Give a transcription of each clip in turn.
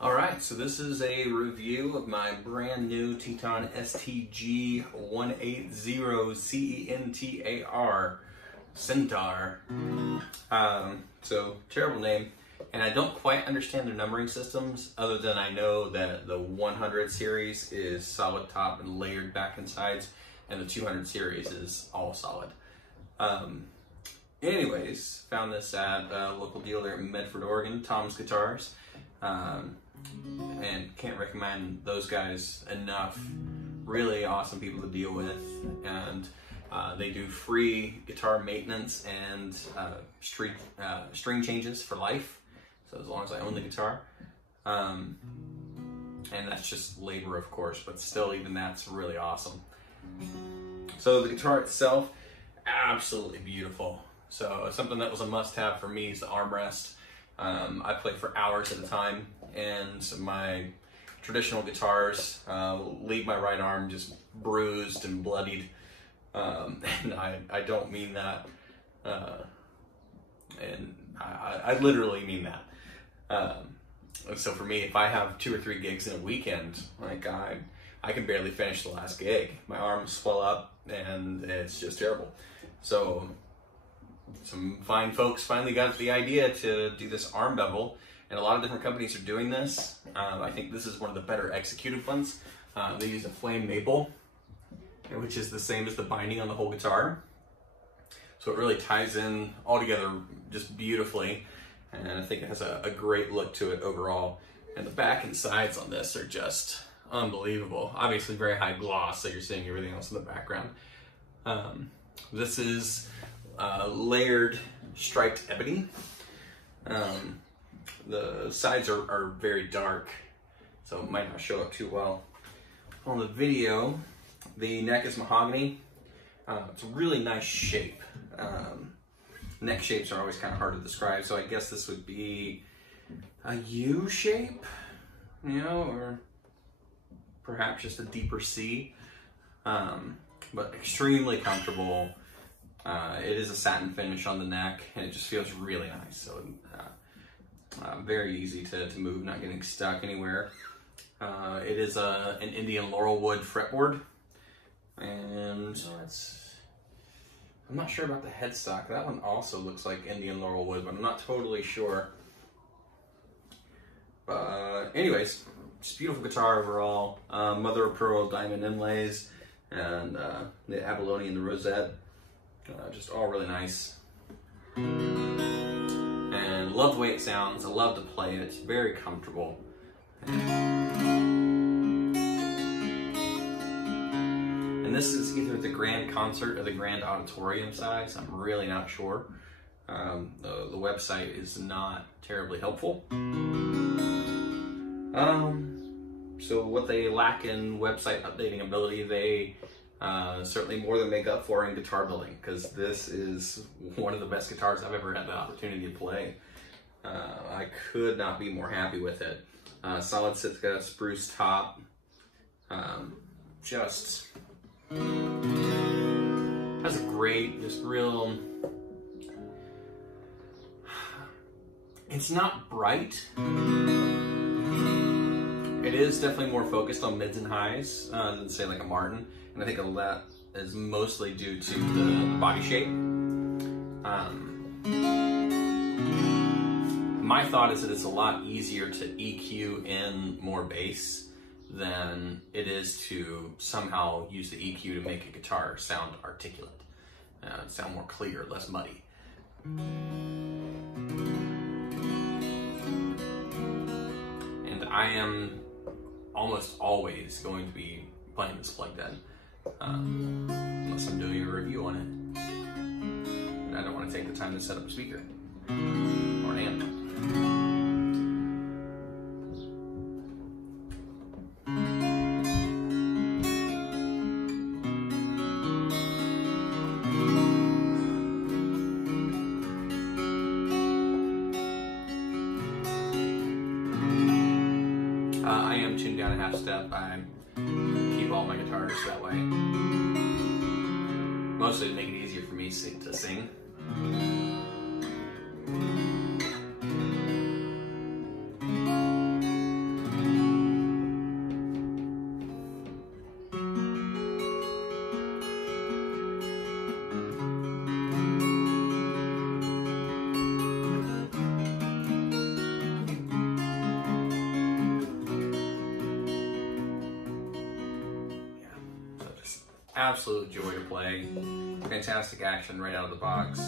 Alright, so this is a review of my brand new Teton STG180CENT-AR CENT-AR. So, terrible name. And I don't quite understand their numbering systems, other than I know that the 100 series is solid top and layered back and sides, and the 200 series is all solid. Anyways, found this at a local dealer in Medford, Oregon, Tom's Guitars. And can't recommend those guys enough. Really awesome people to deal with, and they do free guitar maintenance and string changes for life. So as long as I own the guitar, and that's just labor, of course, but still, even that's really awesome. So the guitar itself, absolutely beautiful. So something that was a must-have for me is the armrest. I play for hours at a time, and my traditional guitars leave my right arm just bruised and bloodied, and I don't mean that, and I literally mean that. So for me, if I have 2 or 3 gigs in a weekend, like I can barely finish the last gig. My arms swell up, and it's just terrible. So some fine folks finally got the idea to do this arm bevel, and a lot of different companies are doing this. I think this is one of the better executed ones. They use a flame maple, which is the same as the binding on the whole guitar. So it really ties in all together just beautifully, and I think it has a great look to it overall. And the back and sides on this are just unbelievable. Obviously very high gloss, so you're seeing everything else in the background. This is layered striped ebony. The sides are very dark, so it might not show up too well on the video. The neck is mahogany. It's a really nice shape. Neck shapes are always kind of hard to describe, so I guess this would be a U shape, you know, or perhaps just a deeper C, but extremely comfortable. It is a satin finish on the neck, and it just feels really nice. So very easy to move, not getting stuck anywhere. It is an Indian laurel wood fretboard, and I'm not sure about the headstock. That one also looks like Indian laurel wood, but I'm not totally sure. But anyways, just beautiful guitar overall. Mother of pearl diamond inlays, and the abalone in the rosette. Just all really nice, and love the way it sounds. I love to play it. It's very comfortable. And this is either the grand concert or the grand auditorium size. I'm really not sure. The website is not terribly helpful. So what they lack in website updating ability, they certainly more than make up for in guitar building, because this is one of the best guitars I've ever had the opportunity to play. I could not be more happy with it. Solid Sitka spruce top, just has a great, just real, it's not bright. It is definitely more focused on mids and highs than say like a Martin. And I think that is mostly due to the body shape. My thought is that it's a lot easier to EQ in more bass than it is to somehow use the EQ to make a guitar sound articulate, sound more clear, less muddy. And I am almost always going to be playing this plugged in, unless I'm doing a review on it, and I don't want to take the time to set up a speaker or an amp. I am tuned down a half step. I keep all my guitars that way, mostly to make it easier for me to sing. absolute joy to play. Fantastic action right out of the box.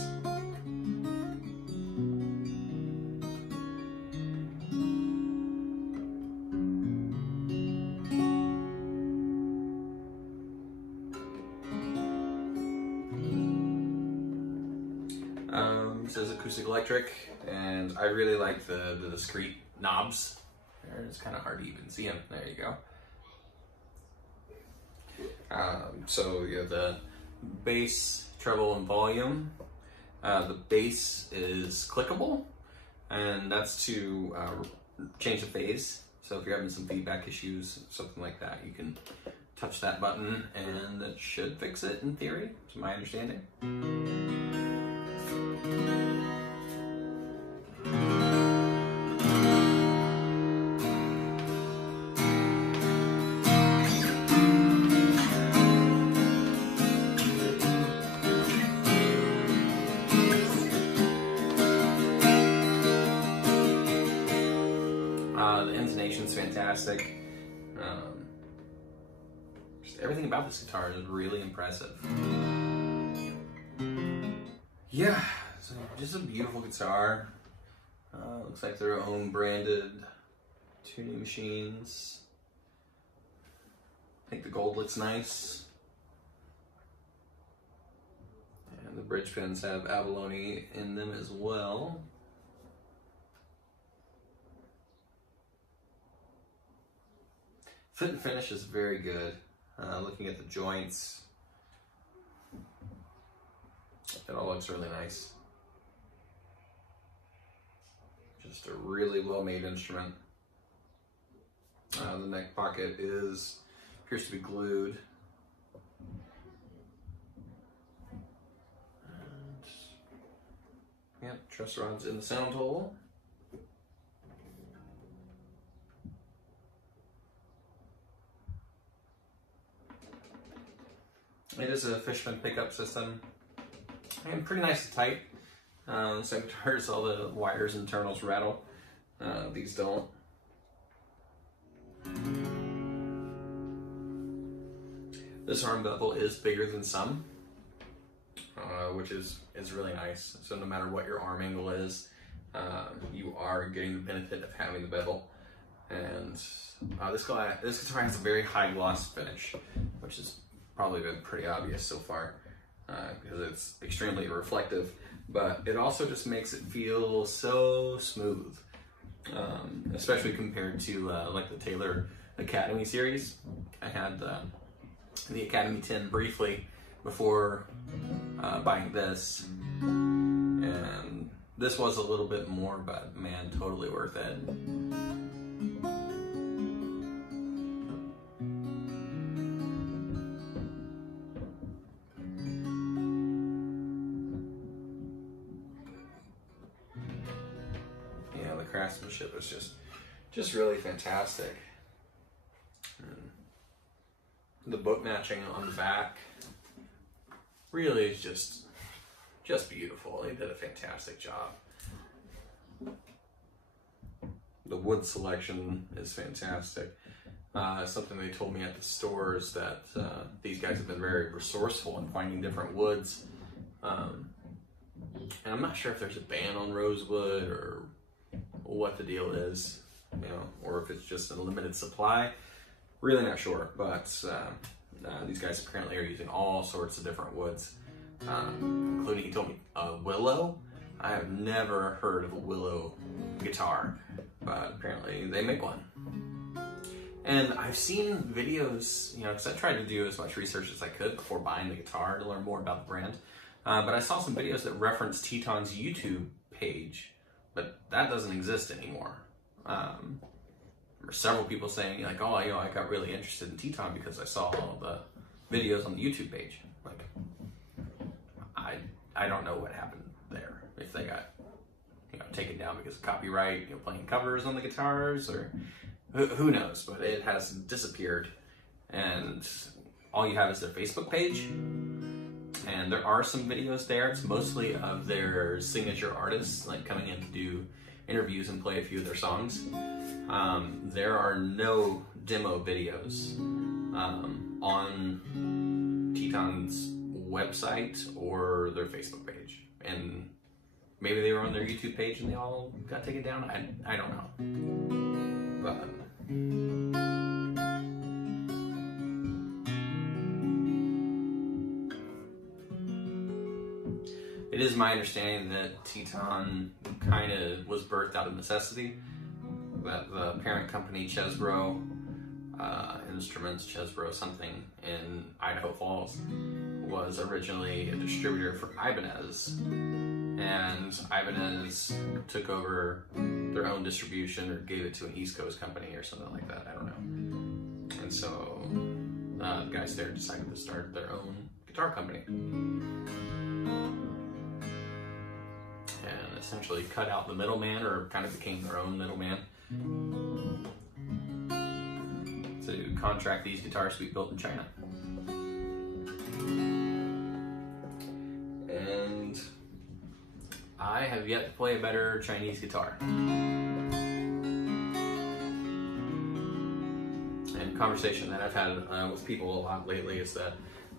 This is Acoustic Electric, and I really like the discrete knobs. It's kind of hard to even see them. There you go. So you have the bass, treble, and volume. The bass is clickable, and that's to change the phase. So if you're having some feedback issues, something like that, you can touch that button, and that should fix it in theory, to my understanding. The intonation's fantastic. Just everything about this guitar is really impressive. Yeah, so just a beautiful guitar. Looks like their own branded tuning machines. I think the gold looks nice. And the bridge pins have abalone in them as well. Fit and finish is very good. Looking at the joints, it all looks really nice. Just a really well-made instrument. The neck pocket appears to be glued. And, yep, truss rods in the sound hole. It is a Fishman pickup system, and pretty nice and tight. Some guitars, all the wires and internals rattle. These don't. This arm bevel is bigger than some, which is really nice. So no matter what your arm angle is, you are getting the benefit of having the bevel. And this guitar has a very high gloss finish, which is probably been pretty obvious so far because it's extremely reflective, but it also just makes it feel so smooth, especially compared to like the Taylor Academy series. I had the Academy 10 briefly before buying this, and this was a little bit more, but man, totally worth it. Craftsmanship is just really fantastic. And the book matching on the back really is just beautiful. They did a fantastic job. The wood selection is fantastic. Something they told me at the store is that these guys have been very resourceful in finding different woods. And I'm not sure if there's a ban on rosewood or what the deal is, you know, or if it's just a limited supply. Really not sure, but these guys apparently are using all sorts of different woods, including, he told me, willow. I have never heard of a willow guitar, but apparently they make one. And I've seen videos, you know, because I tried to do as much research as I could before buying the guitar to learn more about the brand, but I saw some videos that reference Teton's YouTube page, but that doesn't exist anymore. There were several people saying, like, oh, you know, I got really interested in Teton because I saw all the videos on the YouTube page. Like, I don't know what happened there. If they got, you know, taken down because of copyright, you know, playing covers on the guitars, or who knows, but it has disappeared. And all you have is their Facebook page. And there are some videos there. It's mostly of their signature artists, like coming in to do interviews and play a few of their songs. There are no demo videos on Teton's website or their Facebook page, and maybe they were on their YouTube page and they all got taken down. I don't know, but it is my understanding that Teton kind of was birthed out of necessity. That the parent company, Chesbro Instruments, Chesbro something in Idaho Falls, was originally a distributor for Ibanez, and Ibanez took over their own distribution or gave it to an East Coast company or something like that. I don't know. And so the guys there decided to start their own guitar company and essentially cut out the middleman, or kind of became their own middleman, to contract these guitars to be built in China. And I have yet to play a better Chinese guitar. And conversation that I've had with people a lot lately is that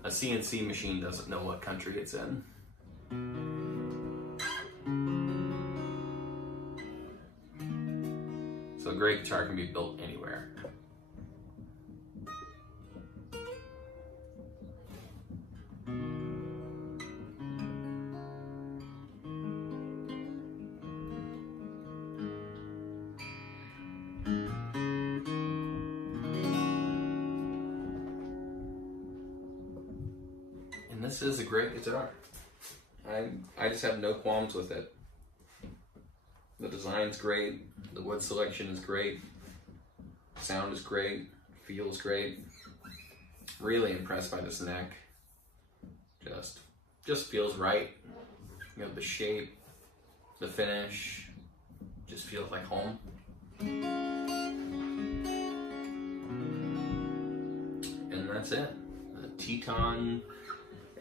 a CNC machine doesn't know what country it's in. So a great guitar can be built anywhere. And this is a great guitar. I just have no qualms with it. The design's great, the wood selection is great, sound is great, feels great. Really impressed by this neck. Just feels right. You know, the shape, the finish, just feels like home. And that's it. The Teton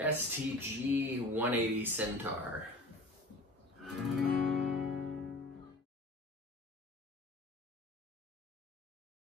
STG180CENT-AR.